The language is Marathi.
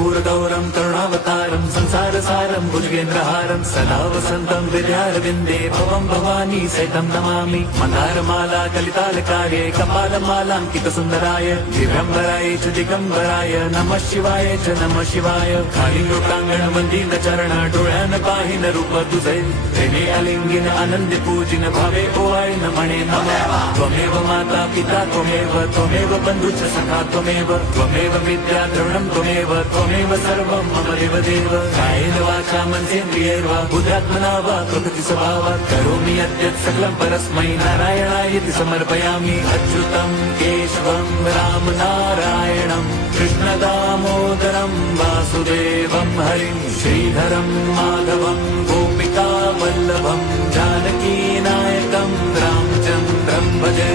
कर्पूरगौरं करुणावतारं संसारसारं भुजगेन्द्रहारं सदा वसन्तं विद्यारविन्दे भवं भवानी सहितं नमामि। मन्दारमाला कलितालकार्ये कपालमालाङ्कितसुन्दराय दिव्यम्बराय च दिगम्बराय नमः शिवाय च नमः शिवाय। खाली लोकांगण वंदीन चरण डोळ्यान पाहिन रूप तुझे प्रेमे अलिंगिन आनंद पूजिन भावे ओवाळीन म्हणे नमः। त्वमेव माता पिता त्वमेव बंधुश्च सखा त्वमेव विद्या द्रविणं त्वमेव सर्वं मम देवदेव। कायेन वाचा मनसेन्द्रियैर्वा बुद्ध्यात्मना वा प्रकृति स्वभावात् करोमि यद्यत् सकलं परस्मै नारायणायति समर्पयामि। अच्युतं केशवं राम नारायणं कृष्णदामोदरं वासुदेवं हरिं श्रीधरं माधवं गोपिका वल्लभं जानकी नायकं रामचन्द्रं भजे।